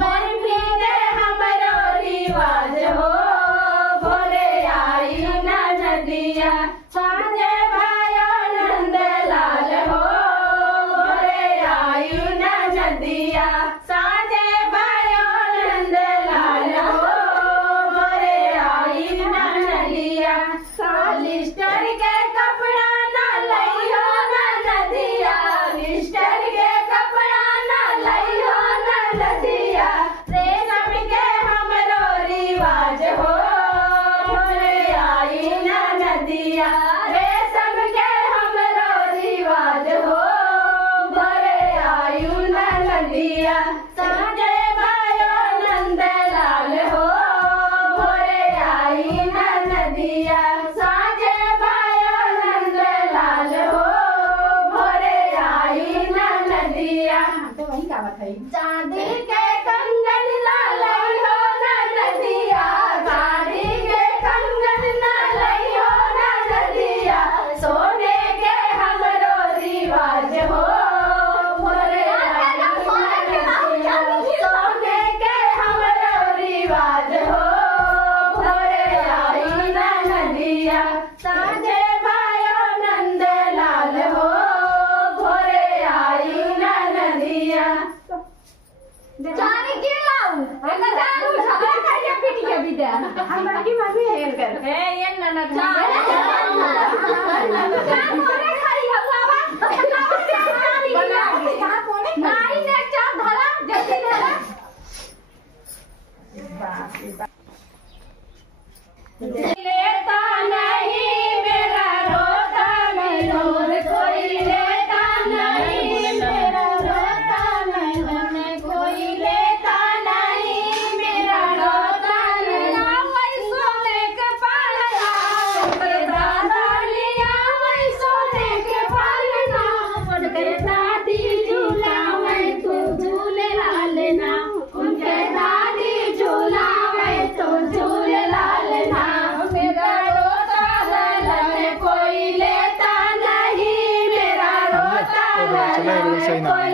बर्फी के हमरो रिवाज हो भोरे आई ना नदिया साँझे भयो नंदलाल हो भोरे आई ना नदिया साँझे भयो नंदलाल हो भोरे आई ना नदिया लिस्टर के कपड़ा ना लइयो ना नदिया लिस्टर के कपड़ा ना लइयो ना नदिया रेशम के हमरो रिवाज हो भोरे आई ना नदिया रेशम के हमरो रिवाज हो भोरे आई ना नदिया साँझे भयो नंदलाल हो भोरे आई ना नदिया साँझे भयो नंदलाल हो भोरे आई ना नदिया। तो वही का बात है चांदी के कंगन ना लइयो ना नदिया चांदी के कंगन ना लइयो ना नदिया सोने के हमरो रिवाज हो भोरे आई ना नदिया सोने के हमरो रिवाज हो भोरे आई ना नदिया साँझे भयो नंदलाल हो भोरे आई ना नदिया। जाने के लाऊं एका जान झगड़ा करके पीट के बिदा हम बड़ी मम्मी हेल कर ए ये नना जान मोरे खाई है बाबा कहां कोने नाई ने चार धरा जल्दी धरा बाप रे बाप लेता नहीं मेरा रोता मनोर कोई लेता नहीं मेरा रोता मनोर कोई लेता नहीं मेरा रोता मनोर वही सोने के पालना के दादा लिया वही सोने के पालना उनके दादी झूला वही तू झूले लालना उनके दादी झूला वही तू झूले लालना मेरा रोता कोई लेता नहीं मेरा रोता कोई